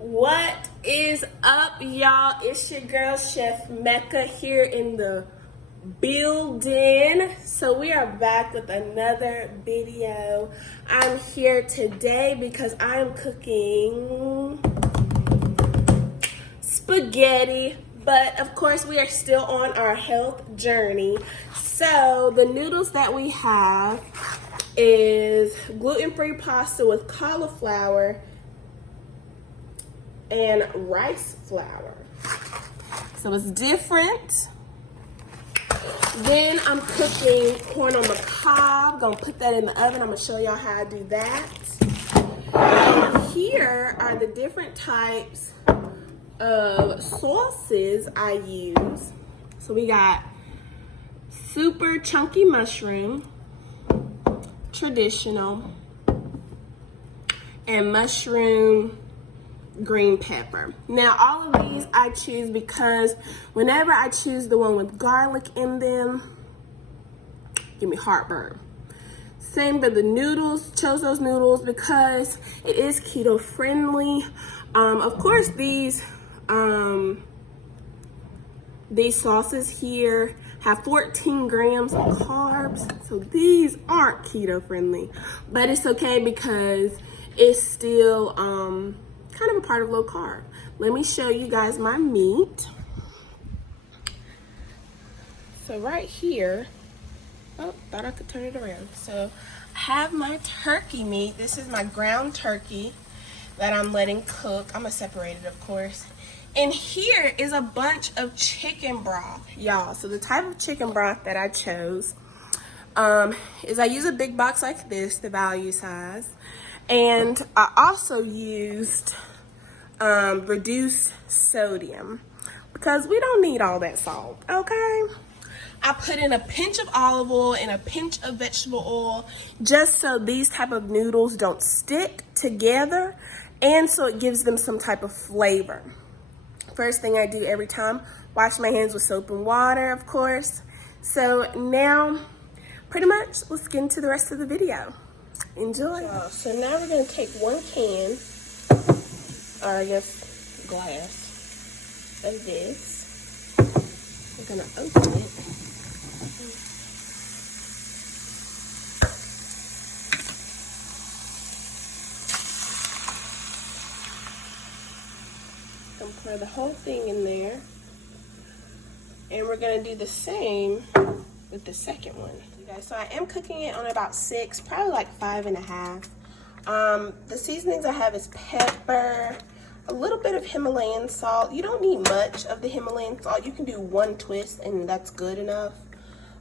What is up, y'all? It's your girl, Chef Mecca, here in the building. So we are back with another video. I'm here today because I'm cooking spaghetti, but of course we are still on our health journey. So the noodles that we have is gluten-free pasta with cauliflower and rice flour. So it's different. Then I'm cooking corn on the cob. Gonna put that in the oven. I'm gonna show y'all how I do that. And here are the different types of sauces I use. So we got super chunky mushroom, traditional, and mushroom green pepper. Now all of these I choose because whenever I choose the one with garlic in them, give me heartburn. Same for the noodles, chose those noodles because it is keto friendly. Of course these sauces here have 14 grams of carbs, so these aren't keto friendly, but it's okay because it's still kind of a part of low carb. Let me show you guys my meat. So right here, oh, thought I could turn it around. So I have my turkey meat. This is my ground turkey that I'm letting cook. I'm gonna separate it, of course. And here is a bunch of chicken broth, y'all. So the type of chicken broth that I chose is I use a big box like this, the value size. And I also used reduced sodium because we don't need all that salt, okay? I put in a pinch of olive oil and a pinch of vegetable oil just so these type of noodles don't stick together and so it gives them some type of flavor. First thing I do every time, wash my hands with soap and water, of course. So now, pretty much, let's get into the rest of the video. Enjoy. So now we're gonna take one can, or I guess glass of this. We're gonna open it. And pour the whole thing in there. And we're gonna do the same with the second one. Guys, so I am cooking it on about 6, probably like 5.5. The seasonings I have is pepper, a little bit of Himalayan salt. You don't need much of the Himalayan salt. You can do 1 twist and that's good enough.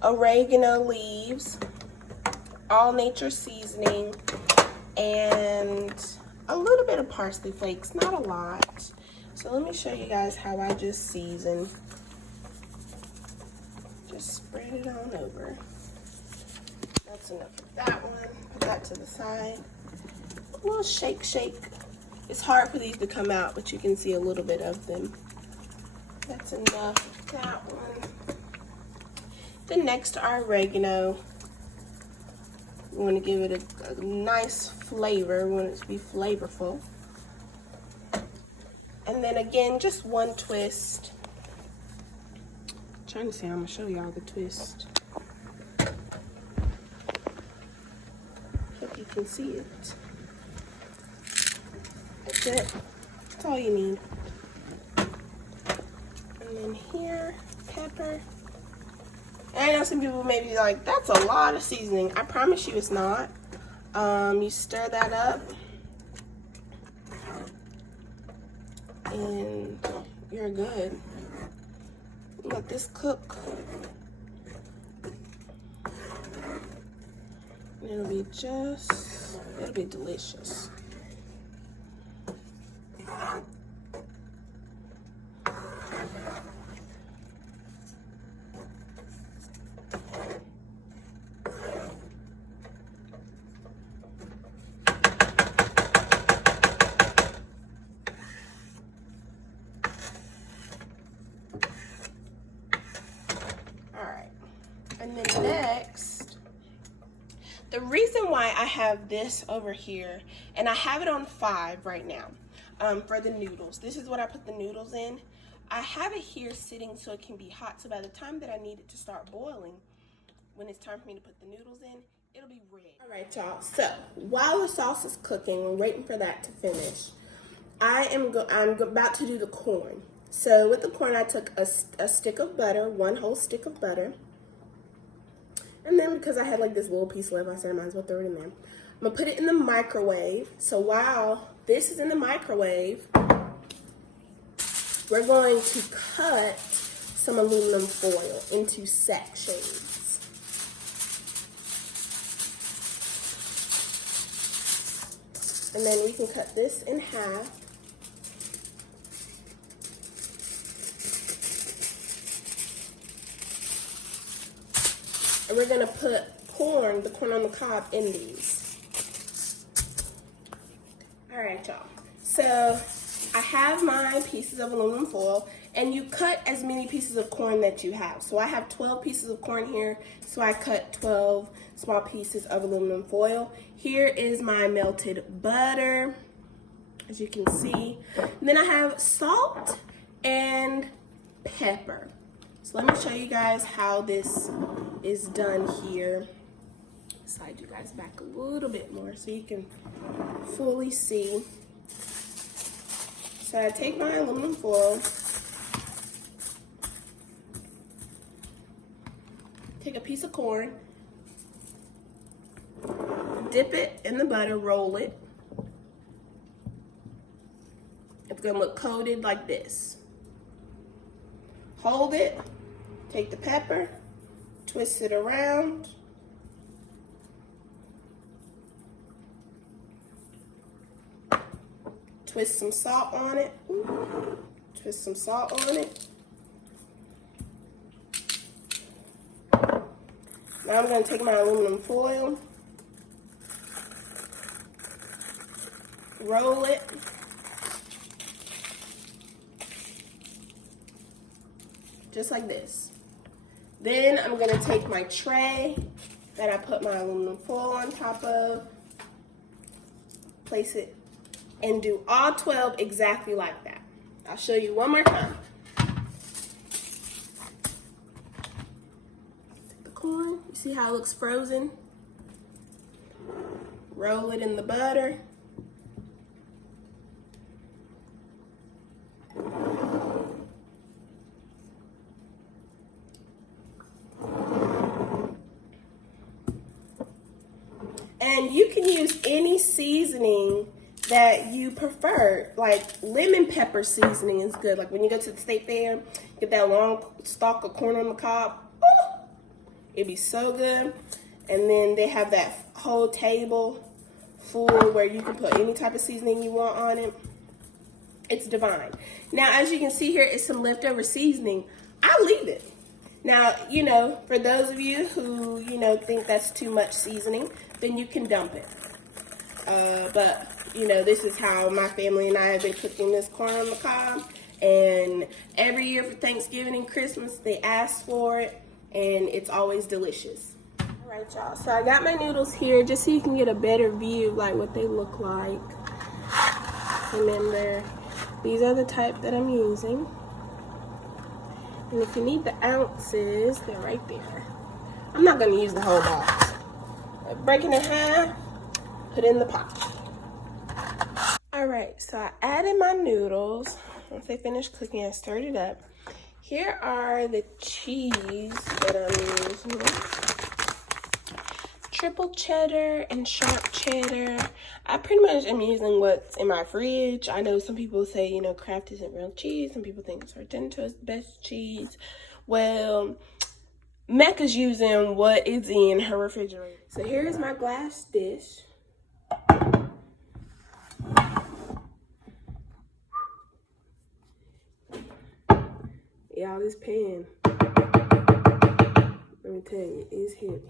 Oregano leaves, all nature seasoning, and a little bit of parsley flakes, not a lot. So let me show you guys how I just season. Just spread it on over. That's enough of that one. Put that to the side. A little shake, shake. It's hard for these to come out, but you can see a little bit of them. That's enough of that one. Then next, our oregano. We want to give it a nice flavor. We want it to be flavorful. And then again, just 1 twist. I'm trying to see how I'm going to show y'all the twist. Hope you can see it. That's it. That's all you need. And then here, pepper. And I know some people may be like, that's a lot of seasoning. I promise you it's not. You stir that up. And you're good. Let this cook. And it'll be delicious. And then next, the reason why I have this over here, and I have it on 5 right now, for the noodles. This is what I put the noodles in. I have it here sitting so it can be hot, so by the time that I need it to start boiling, when it's time for me to put the noodles in, it'll be ready. All right, y'all. So while the sauce is cooking, we're waiting for that to finish. I'm about to do the corn. So with the corn, I took a stick of butter, one whole stick of butter. And then because I had like this little piece left, I said I might as well throw it in there. I'm gonna put it in the microwave. So while this is in the microwave, we're going to cut some aluminum foil into sections. And then we can cut this in half. And we're gonna put the corn on the cob in these. All right, y'all. So I have my pieces of aluminum foil, and you cut as many pieces of corn that you have. So I have 12 pieces of corn here, so I cut 12 small pieces of aluminum foil. Here is my melted butter, as you can see. And then I have salt and pepper. So let me show you guys how this is done here. Slide you guys back a little bit more so you can fully see. So I take my aluminum foil, take a piece of corn, dip it in the butter, roll it. It's gonna look coated like this. Hold it, take the pepper, twist it around. Twist some salt on it. Twist some salt on it. Now I'm going to take my aluminum foil, roll it, just like this. Then I'm going to take my tray that I put my aluminum foil on top of, place it, and do all 12 exactly like that. I'll show you one more time. Take the corn, you see how it looks frozen? Roll it in the butter. And you can use any seasoning that you prefer. Like lemon pepper seasoning is good. Like when you go to the state fair, get that long stalk of corn on the cob. Ooh, it'd be so good. And then they have that whole table full where you can put any type of seasoning you want on it. It's divine. Now, as you can see here, it's some leftover seasoning. I'll leave it. Now, you know, for those of you who, you know, think that's too much seasoning, then you can dump it. But, you know, this is how my family and I have been cooking this corn on the cob. And every year for Thanksgiving and Christmas, they ask for it, and it's always delicious. All right, y'all. So I got my noodles here just so you can get a better view of, like, what they look like. Remember, these are the type that I'm using. And if you need the ounces, they're right there. I'm not gonna use the whole box. Break it in half, put it in the pot. All right, so I added my noodles. Once they finished cooking, I stirred it up. Here are the cheese that I'm using. Triple cheddar and sharp cheddar. I pretty much am using what's in my fridge. I know some people say, you know, Kraft isn't real cheese. Some people think Sargento is the best cheese. Well, Mecca's using what is in her refrigerator. So here is my glass dish. Y'all, this pan, let me tell you, it's heavy.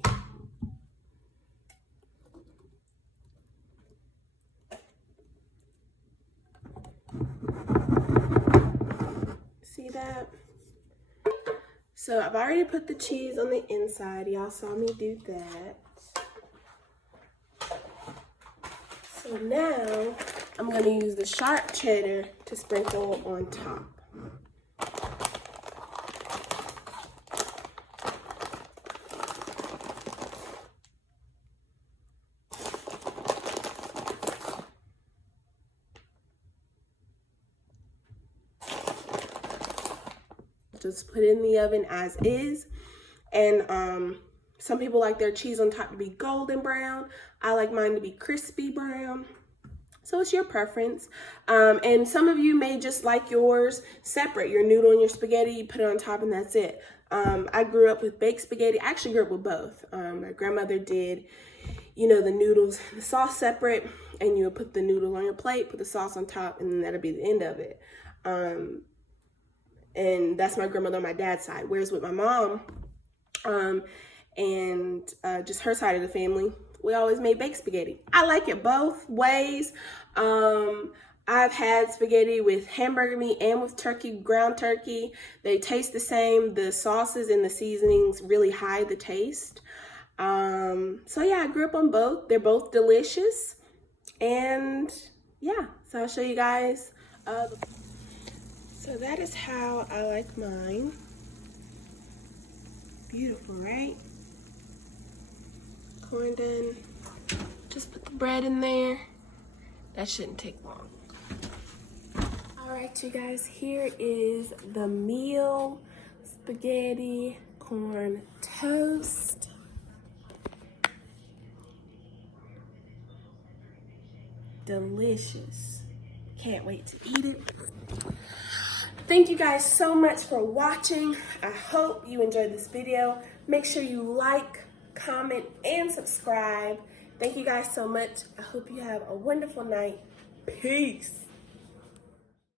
See that? So I've already put the cheese on the inside. Y'all saw me do that. So now I'm gonna use the sharp cheddar to sprinkle on top. Just put it in the oven as is. And some people like their cheese on top to be golden brown. I like mine to be crispy brown. So it's your preference. And some of you may just like yours separate. Your noodle and your spaghetti, you put it on top and that's it. I grew up with baked spaghetti. I actually grew up with both. My grandmother did, you know, the noodles, the sauce separate, and you would put the noodles on your plate, put the sauce on top, and then that'll be the end of it. And that's my grandmother on my dad's side. Whereas with my mom, and just her side of the family, we always made baked spaghetti. I like it both ways. I've had spaghetti with hamburger meat and with turkey, ground turkey. They taste the same. The sauces and the seasonings really hide the taste. So yeah, I grew up on both. They're both delicious. And yeah, so I'll show you guys. So that is how I like mine. Beautiful, right? Corn done. Just put the bread in there. That shouldn't take long. All right, you guys, here is the meal. Spaghetti, corn toast. Delicious. Can't wait to eat it. Thank you guys so much for watching. I hope you enjoyed this video. Make sure you like, comment, and subscribe. Thank you guys so much. I hope you have a wonderful night. Peace.